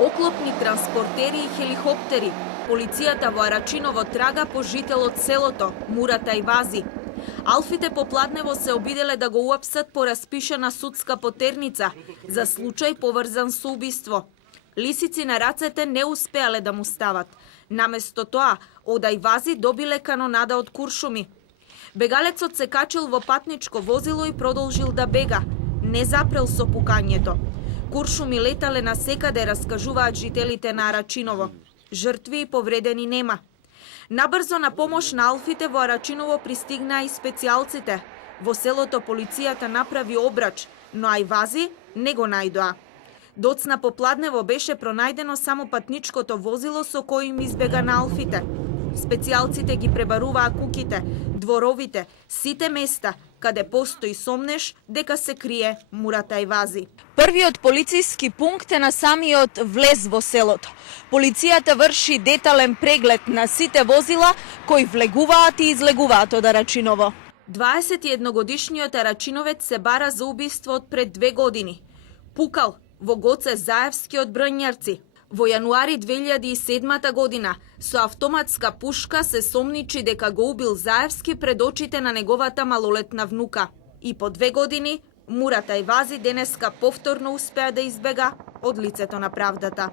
Оклопни транспортери и хеликоптери. Полицијата во Арачиново трага по жител од селото, Мурата Ајвази. Алфите попладнево се обиделе да го уапсат по распишана судска потерница за случај поврзан со убиство. Лисици на рацете не успеале да му стават. Наместо тоа, од Ајвази добиле канонада од куршуми. Бегалецот се качил во патничко возило и продолжил да бега. Не запрел со пукањето. Куршуми летале насекаде, раскажуваат жителите на Арачиново. Жртви и повредени нема. Набрзо на помош на алфите во Арачиново пристигнаа и специјалците. Во селото полицијата направи обрач, но Ајвази не го најдоа. Доцна попладнево беше пронајдено само патничкото возило со кој им избега на алфите. Специјалците ги пребаруваа куќите, дворовите, сите места каде постои сомнеш дека се крие Мурата Ајвази. Првиот полициски пункт е на самиот влез во селото. Полицијата врши детален преглед на сите возила кои влегуваат и излегуваат од Арачиново. 21-годишниот арачиновец се бара за убиство од пред 2 години. Пукал во Гоце Заевски од Брањарци. Во јануари 2007 година со автоматска пушка се сомничи дека го убил Заевски пред очите на неговата малолетна внука. И по 2 години Мурата Ајвази денеска повторно успеа да избега од лицето на правдата.